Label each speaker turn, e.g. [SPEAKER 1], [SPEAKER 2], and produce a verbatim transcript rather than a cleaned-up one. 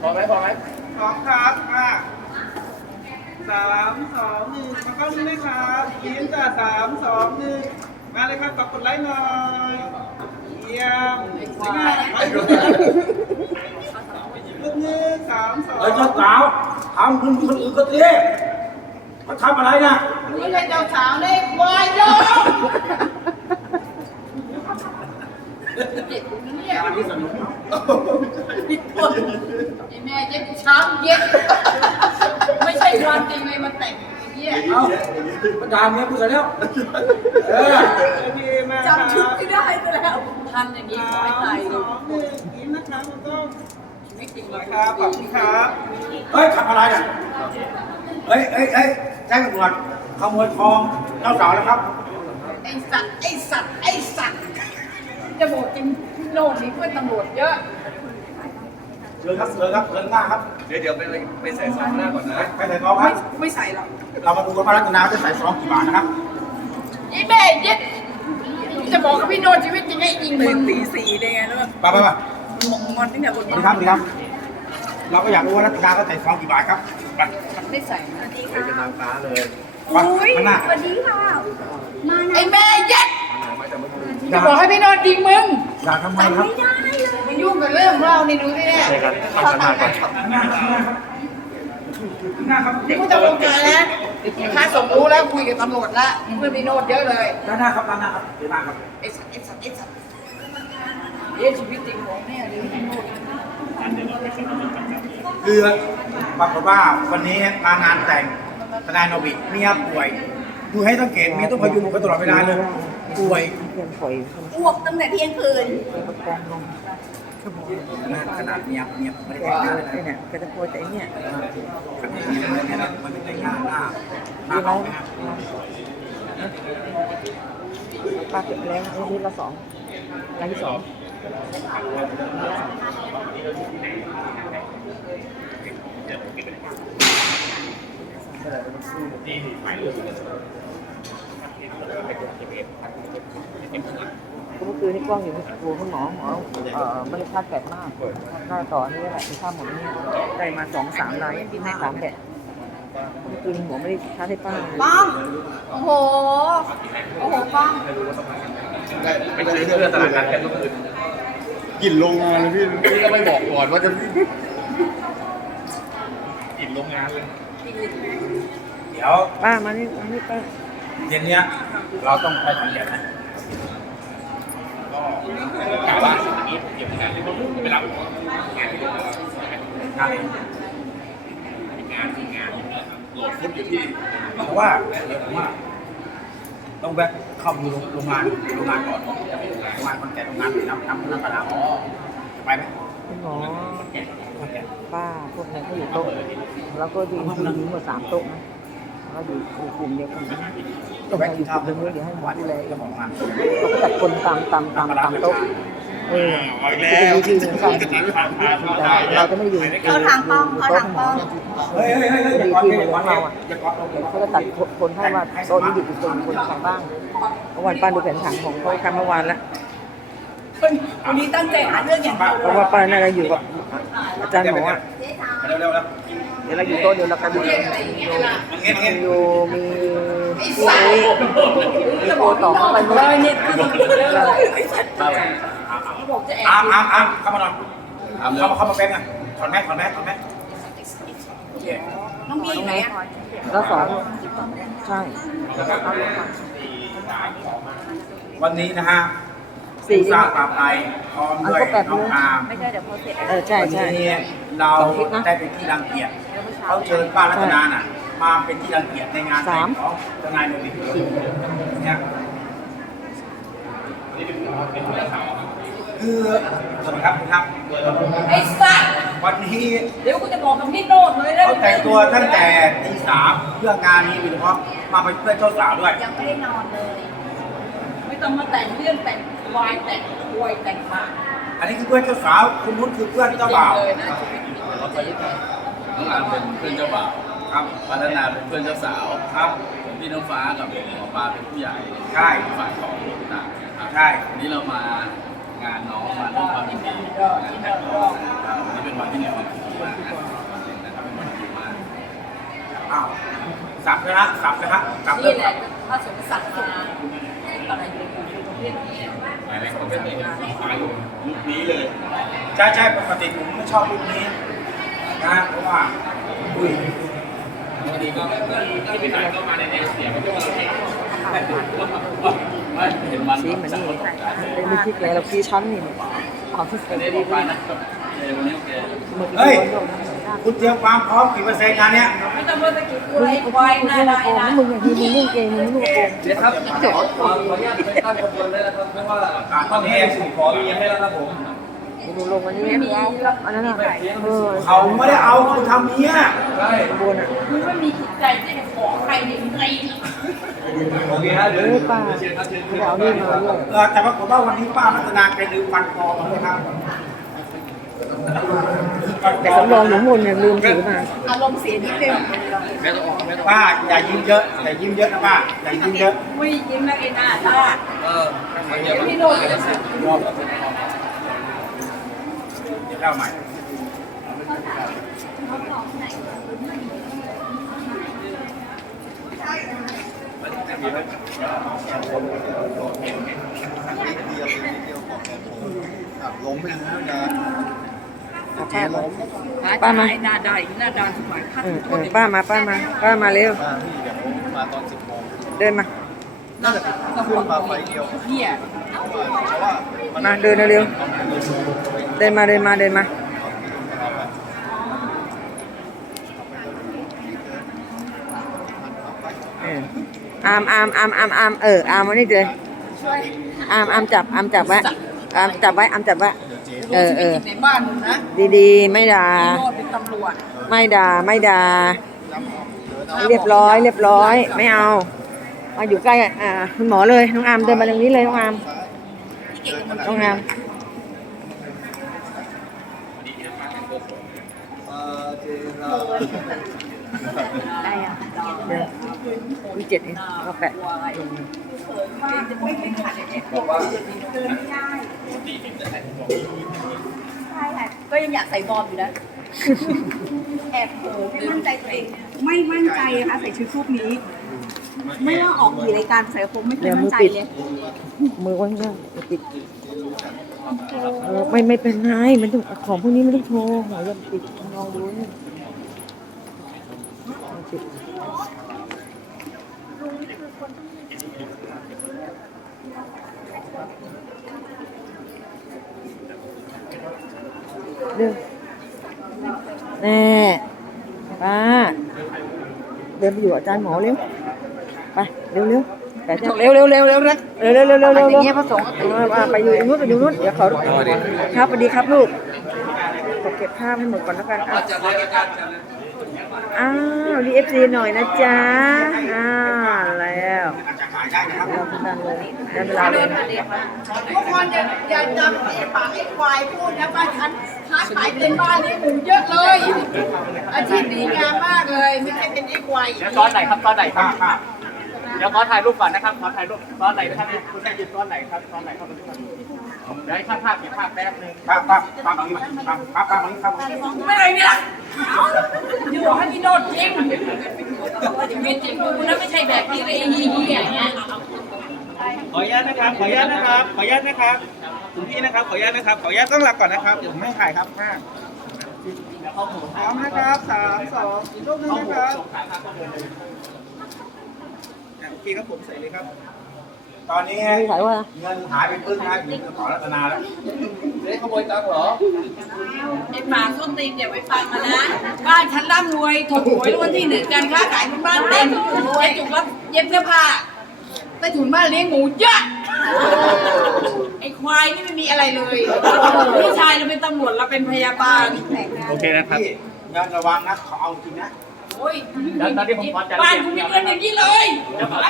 [SPEAKER 1] พอไหมพอไหม
[SPEAKER 2] พร้อมครับอ่ะสามสองหนึ่งมาเข้านี่นะครับยิ้มจ้ะสามสองหนึ่งมาเลยครับกดไลค์หน่อยเยี่ยมสวยงามไปดูลูกหนึ่งสามสอง
[SPEAKER 3] เฮ้ยเจ้าสาวทำคุณคนอื่นก็เท่เขาทำอะไรนะ
[SPEAKER 2] นี่เป็นเจ้าสาวเลขวายโย
[SPEAKER 4] เจ็บตรงนี้เนี่ย
[SPEAKER 3] อันนี้สนุก
[SPEAKER 4] ผิดคนไอ้แม่เย็บช้างเย็บไม่ใช่ความจริงเลยมันแต่งอย่างเงี้ย
[SPEAKER 3] เอ้าประดามเนี่ยพูดกันแล้วเออ
[SPEAKER 2] โอเคมา
[SPEAKER 4] จำชุดไม่ได้ซะแล้วทำอย่างนี้ขอให้ตาย
[SPEAKER 2] สองหนึ่งยิ้มนะครับมันต้อง
[SPEAKER 4] ชีวิตจริง
[SPEAKER 2] ส
[SPEAKER 4] เล
[SPEAKER 2] วย
[SPEAKER 4] ย
[SPEAKER 2] ครับขอบคุณครับ
[SPEAKER 3] เฮ้ยทำอะไรเนี่ยเฮ้ยเฮ้ยเฮ้ยแจ้งตำรวจขโมยทองเจ้าสาวแล้วครับ
[SPEAKER 4] ไอ้สัตว์ไอ้สัตว์ไอ้สัตว์จะบอกจริงโน่นนี่เพื่อนตำรวจเยอะ
[SPEAKER 3] เชิญครับเชิญครับเชิญหน้าครับ
[SPEAKER 1] เดี๋ยวเดี๋ยวไปไปใส่ซองหน้าก่อนนะ
[SPEAKER 3] ไปใส่ซองค
[SPEAKER 4] ไม่
[SPEAKER 3] รับ
[SPEAKER 4] ไม่ใส่หรอก
[SPEAKER 3] เรามาดูกันว่ารัตนาจะใส่ซองกี่บาทนะครับ
[SPEAKER 4] ไอ้แม่เย็ดจะบอกกับพี่โน่นชีวิตจริงให้ยิงมึงตีสี่เลยไงแล้ว
[SPEAKER 3] ไปไปไป
[SPEAKER 4] มองมันตั้งแต่บน
[SPEAKER 3] สวัสดีครับสวัสดีครับ เราก็อยากรู้ว่ารัตนาก็ใส่ซองกี่บาทครับไป
[SPEAKER 4] ไม่ใส่นะ
[SPEAKER 1] ไปจะนางฟ้าเลย
[SPEAKER 3] ไปข้างหน้า
[SPEAKER 5] สวัสดีค่ะ มานะ
[SPEAKER 4] ไอ้แม่เย็ด
[SPEAKER 1] มาจากเมื่อคืน
[SPEAKER 4] จะบอกให้พี่โน่นยิงมึง
[SPEAKER 3] อยากทำไมครับ
[SPEAKER 5] ไม่ได้เลย
[SPEAKER 4] มึงยุ่งกับเรื่องของเรานี่ดูสิเนี่ย
[SPEAKER 1] ใช่ครับตั้งกันมาก่อน
[SPEAKER 3] ข้างหน้าข้างหน้าครับข้างหน้าครับ
[SPEAKER 4] นี่กูจะลงการนะถ้าสมรู้แล้วคุยกับตำรวจละเพื่อนพี่โนดเยอะเลย
[SPEAKER 3] ด้านหน้าครับด้านหน้าครับด้านหน้าครับ
[SPEAKER 4] ไอ้สัตว์ไอ้สัตว์ไอ้สัตว์เรียนชีวิตจริงของแม่เลยพี่โนด
[SPEAKER 3] คือปรากฏว่าวันนี้มางานแต่งทนายโนบิเมียป่วย ดูให้สังเกตเมียต้องพยุงไปตลอดเวลาเลย ป่วย
[SPEAKER 5] อ้วกตั้งแต่เที่ยงคืน
[SPEAKER 3] ขนาดเมียเมียไม่ได้แต่งหน้าเลยนะ
[SPEAKER 6] เนี่ยก็จะโพสแต่เนี่ย
[SPEAKER 3] ขนาดเมียเนี่ยนะมันไม่แต่งหน้าหน้าหน้าเขาไหมครับ
[SPEAKER 6] ปลาเก็บไปแล้วอันนี้ละสองรายที่สอง เมื่อคืนนี่กล้องอยู่ที่ครูคุณหมอหมอเอ่อไม่ได้พลาดแกะมากน่าต่อนี่แหละที่ค่าหมดนี่ได้มาสองสามรายให้สามแกะเมื่อคืนหมอไม่ได้ชาร์จให้ป้า
[SPEAKER 5] ป้อง โอ้โห โอ้โห ป้อง
[SPEAKER 1] ไปซื้อเสื้อตลาดนัดกันเมื่อคืน
[SPEAKER 7] กลิ่นโรงงานเลยพี่
[SPEAKER 1] พี่ก็ไม่บอกก่อนว่าจะกินโรงงานเลย
[SPEAKER 3] เดี๋ยว
[SPEAKER 6] ป้ามานี่มานี่ป้า
[SPEAKER 3] เย็นเนี้ยเราต้องไปทำแกะนะ
[SPEAKER 1] ก็กล่าวว่าสิ่งนี้เก็บงานที่ผมไปรับงานที่โรงงาน
[SPEAKER 3] งานเอง
[SPEAKER 1] งานที่งานโหลดฟุตอยู่ที่
[SPEAKER 3] เพราะว่าเดี๋ยวผมว่าต้องแวะเข้าไปดูโรงงานโรงงานก่อนโรงงานคนแก่โรงงานหรือน้ำน้ำน้ำปลาร้าอ๋อจะไปไหม
[SPEAKER 6] คุณหมอ
[SPEAKER 3] คนแก่คนแก่
[SPEAKER 6] ป้าพวกนั้นเขาอยู่โต๊ะแล้วก็ดีดีดีหมดสามโต๊ะนะเราอยู่กลุ่มเดียวกันต้องมาอยู่กลุ่มเดียวเดี๋ยวให้หมอดูแล
[SPEAKER 3] เจ้าของโรงงาน
[SPEAKER 6] เราก็จัดคนตามตามตามตามโต๊ะเออจะเป็นวิธีเหมือนกันแต่เราจะไม่อยู่อยู่
[SPEAKER 5] เข้าทางป้องเข้าทางป้อง
[SPEAKER 3] เฮ้ยเฮ้ยเฮ้ย
[SPEAKER 6] ดี
[SPEAKER 3] อย่า
[SPEAKER 6] ที
[SPEAKER 3] ก่อน
[SPEAKER 6] เหมือน
[SPEAKER 3] อย่า
[SPEAKER 6] ข
[SPEAKER 3] ก่
[SPEAKER 6] อ
[SPEAKER 3] อน
[SPEAKER 6] งเราอ่ะ
[SPEAKER 3] อย่าก่อน
[SPEAKER 6] เขาจะตัดคนให้ว่าโซนนี้อยู่กี่คนคนใครบ้างเมื่อวานป้าดูแผนผังของเขาทำเมื่อวานแล้ว
[SPEAKER 4] วันนี้ตั้งใจหาเรื่องอย่างเดียว
[SPEAKER 6] เพราะว่าป้าน่าจะอยู่กับอาจารย์หมออ่ะ
[SPEAKER 3] เร็วเร็วเร็ว
[SPEAKER 6] เดี๋ยวเราอยู่โต๊ะเดี๋ยวเรากันอยู่
[SPEAKER 4] อะไรอย่างเงี้ยล่ะ
[SPEAKER 3] เงี้ยเงี้ย
[SPEAKER 6] อยู่มีพี่เอ๊มีโคต่อเข้าไปนู้น
[SPEAKER 4] เนี่ยคือไอ้สัตว์เขาบอกจะแอบ
[SPEAKER 3] อาร์มอาร์มอาร์มเข้ามาหน่อยเข้ามาเข้ามาแป๊บนึงถอนแมสถอนแมสถอนแมสโอเค
[SPEAKER 4] น้องมีไหนอ่ะ
[SPEAKER 6] แล้วสอนใช่
[SPEAKER 3] วันนี้นะฮะ
[SPEAKER 6] สี่
[SPEAKER 3] ผู้สร้างปราบภัยพร้อมด้วยน้องอาร์ม
[SPEAKER 5] ไม่ใช่เดี๋ยวพอเสร็จ
[SPEAKER 6] เออใช่
[SPEAKER 3] วัน
[SPEAKER 6] ใช่
[SPEAKER 3] นี้เราได้เป็นที่รังเกียจเขาเชิญป้ารัตนาน่ะ มาเป็นที่รังเกียจในงานแต่งของทนายโนบิเนี่ยคือสวัสดีครับคุณครับ
[SPEAKER 4] ไอ้สัตว์
[SPEAKER 3] วันนี้
[SPEAKER 4] เดี๋ยวกูจะบอกกับพี่โนดเลยนะ
[SPEAKER 3] เขาแต่งตัวตั้งแต่ตีสามเพื่องานนี้โดยเฉพาะมาเป็นเพื่อนเจ้าสาวด้วย
[SPEAKER 5] ยังไม่ได้นอนเลย
[SPEAKER 4] ไม่ต้องมาแต่งเรื่องแต่งวายแต่งควยแต่งมา
[SPEAKER 3] อันนี้คือเพื่อนเจ้าสาวคุณนุชคือเพื่อนเจ้าบ่าว
[SPEAKER 4] เลยนะชีวิตจริง
[SPEAKER 1] เราไปที่ไหนน้องอามเป็นเพื่อนเจ้าบ่าว
[SPEAKER 3] ครับ
[SPEAKER 1] พัฒนาเป็นเพื่อนเจ้าสาว
[SPEAKER 3] ครับ
[SPEAKER 1] ผมพี่น้องฟ้ากับหมอปลาเป็นผู้ใหญ่
[SPEAKER 3] ใช่
[SPEAKER 1] ฝ่ายของต่างนะครับ
[SPEAKER 3] ใช่
[SPEAKER 1] วันนี้เรามางานน้องมาร่วมความยินดีงานแต่งงานวันนี้เป็นวันที่มีความสุขมาก
[SPEAKER 3] นะฮะสับนะฮะสับ
[SPEAKER 4] นี่แหละพระสงฆ์สั่งมาอะไรอยู่ประเภทนี้
[SPEAKER 1] หลายๆคนก็เลยมาอยู่ยุคนี้เลย
[SPEAKER 3] ใช่ใช่ปกติผมไม่ชอบรุ่นนี้นะฮะเพราะว่าอุ้ย
[SPEAKER 1] ปกติก็ที่พี่สายก็มาในแนวเสียงก็ว่าเราเองแต่ดูไม่เห็นมัน
[SPEAKER 6] ชี้เหมือนนี่เป็นไม่คิดเลยเราชี้ชั้นนี่เอาที่
[SPEAKER 1] ไม่ได้ดีไปนะในวันนี้โอเค
[SPEAKER 6] มือ
[SPEAKER 3] เฮ้ยคุณเตรียมความพร้อมกี่เปอร์เซ็นต์งานเนี้ย
[SPEAKER 4] ไม่ต้องมาตะกี้กูไอ้ควายหน้าได้นะ
[SPEAKER 6] มึงอย่างที่มึงเล่นเกมมึงลูกโกง
[SPEAKER 1] เดี๋ยวครับขอขออนุญาตไปตั้งขบวนเลยนะครับเพราะว่าตอนนี้ผมขอมีให้แล้วครับผม
[SPEAKER 6] มึงลงอันนี้อันนั้นอ่ะเออ
[SPEAKER 3] เขาไม่ได้เอาคุณทำเนี้ย
[SPEAKER 1] ใช่
[SPEAKER 6] บนอ่ะ
[SPEAKER 4] มึงไม่มีจิตใจที่จะขอใครในไง
[SPEAKER 1] โอเคฮะเดี๋ยว
[SPEAKER 6] เออป้า
[SPEAKER 1] เชิญครับเชิญ
[SPEAKER 6] ไม่เอานี่มาด้วย
[SPEAKER 3] เออแต่ปรากฏว่าวันนี้ป้ารัตนาแกลืมฟันปลอมเลยครับ
[SPEAKER 6] แต่สำรองหนูมนเนี่ยลืมถือมา
[SPEAKER 4] อารมณ์เสียนิดนึง
[SPEAKER 3] ป้าอย่ายิ้มเยอะอย่ายิ้มเยอะนะป้าอย่ายิ้มเยอะ
[SPEAKER 4] ไม่ยิ้มนะไอ้หน้าตา
[SPEAKER 1] เออเดี๋ยว
[SPEAKER 4] พี่โนดจะสั่ง
[SPEAKER 3] เดี๋ยวเล่าใหม่
[SPEAKER 7] ล้มไปแล้วนะ
[SPEAKER 6] ป้ามา
[SPEAKER 4] ป้ามาหน้าได้หน้าด้านสมัยข้า
[SPEAKER 6] เออเออป้ามาป้ามาป้ามาเร็ว
[SPEAKER 7] ป้าพี่เดี๋ยวผมมาตอนสิบโมง
[SPEAKER 6] เดินมา
[SPEAKER 7] น่าจะขึ้นมาไฟเดียว
[SPEAKER 4] เหี้ย
[SPEAKER 7] เพราะว่ามัน
[SPEAKER 6] มาเดินเร็วๆเดินมาเดินมาเดินมาเอออามอามอามอามอามเอออามวันนี้เลยอามอามจับอามจับไว้อามจับไว้อามจับไว้เออเออ
[SPEAKER 4] ในบ้านมึงนะ
[SPEAKER 6] ดีๆไม่ด่า
[SPEAKER 4] โนดเป็นตำรวจ
[SPEAKER 6] ไม่ด่าไม่ด่าเรียบร้อย เรียบร้อย ไม่เอามาอยู่ใกล้อ่าคุณหมอเลยน้องอามเดินมาตรงนี้เลยน้องอามน้องอาม
[SPEAKER 7] เอ่อเจรา
[SPEAKER 6] ได้อ่ะเดี๋ยววิเจ็ดเองก็แปะ
[SPEAKER 4] ไม่ไม่ขาดอย่างเงี้ย
[SPEAKER 1] บอกว่า
[SPEAKER 4] เดินไม่ได้ใช่ค่ะก็ยังอยากใส่บอลอยู่นะแอบเผลอไม่มั่นใจตัวเอง
[SPEAKER 8] ไม่มั่นใจนะคะใส่ชุดพวกนี้ ไม่ว่าออกกี่รายการใส่ผมไม่เค
[SPEAKER 6] เดี๋
[SPEAKER 8] ย
[SPEAKER 6] ยวมื
[SPEAKER 8] มั่
[SPEAKER 6] อน
[SPEAKER 8] ใจ
[SPEAKER 6] ปิด
[SPEAKER 8] เลย
[SPEAKER 6] มือไว้ข้างอย่าปิดเออไม่ไม่เป็นไรมันต้องของพวกนี้ไม่ต้องโทรหัวอย่าปิดลองดูนี่ปิดเร็วแน่ป้าเดินไปอยู่อาจารย์หมอเร็วไปเร็วเร็วแต่เร็วเร็วเร็วเร็วเร็วเร็วเร็วเร็วเร็วเร็วเงี้ยพระสงฆ์ไปอยู่นู้นไปอยู่นู้นเดี๋ยวเขาครับสวัสดีครับลูกขอเก็บภาพให้หมดก่อนแล้วกันอ่ะอ้าวรีเอฟซีหน่อยนะจ๊ะอ้าวแล้ว
[SPEAKER 3] อาจจะขายได้นะครับ
[SPEAKER 6] เราคุณดันเลยได้เวลาเลย
[SPEAKER 4] ทุกคนอย่าอย่าจำไอ้ปากไอ้ควายพูดนะบ้านฉันค้าขายเป็นบ้านนี้หมูเยอะเลย อาชีพดีงามมากเลย ไม่ใช่เป็นไอ้ควาย
[SPEAKER 1] เดี๋ยวซ้อนไหนครับซ้อนไหนครับเดี๋ยวขอถ่ายรูปก่อนนะครับขอถ่ายรูปซ้อนไหนนะครับคุณแม่ยืนซ้อนไหนครับซ้อนไหนครับเดี๋ยวให้ช่างภาพเก็บภาพแป๊บนึง
[SPEAKER 3] ป้าป้าป้าบางทีป้าป้าป้าบางทีป้า
[SPEAKER 4] ไม่เลยเนี่ยอยู่ให้พี่โนดจริงชีวิตจริงกูนะไม่ใช่แบบนี้เลยไอ้เหี้ยเนี่ย
[SPEAKER 2] ขออนุญาตนะครับ ขออนุญาตนะครับ ขออนุญาตนะครับคุณพี่นะครับ ขออนุญาตนะครับ ขออนุญาตต้องหลับก่อนนะครับเดี๋ยวผมไม่ถ่ายครับห้าพร้อมนะครับสามสองอีกรูปหนึงนะครับอ่ะโอเคครับผมใส่เลยครับ
[SPEAKER 3] ตอนนี้
[SPEAKER 6] ไม่ถ่ายว่า
[SPEAKER 3] เงินหายไปครึ่งนะอยู่กับหมอรัตนาแล้ว
[SPEAKER 1] เด็กขโมยตังค์เหรอ
[SPEAKER 4] ไอ้ปากส้นตีนอย่าไปฟังมานะ บ้านฉันร่ำรวยถูกหวยรางวัลที่หนึ่งการค้าขายเป็นบ้านเต็มไอ้จุกรับเย็บเสื้อผ้าใต้ถุนบ้านเลี้ยงหมูเยอะไอ้ควายนี่ไม่มีอะไรเลยพี่ชายเราเป็นตำรวจเราเป็นพยาบาล
[SPEAKER 1] โอเคนะครับ
[SPEAKER 3] พี่เงินระวังนะเขาเอาจริงนะ
[SPEAKER 4] โอ้ย
[SPEAKER 1] แล้วตอนนี้ผมขอจัดระ
[SPEAKER 4] บ้าน
[SPEAKER 1] เบียบ
[SPEAKER 4] กูมีเงินอย่างนี้เลยไอ้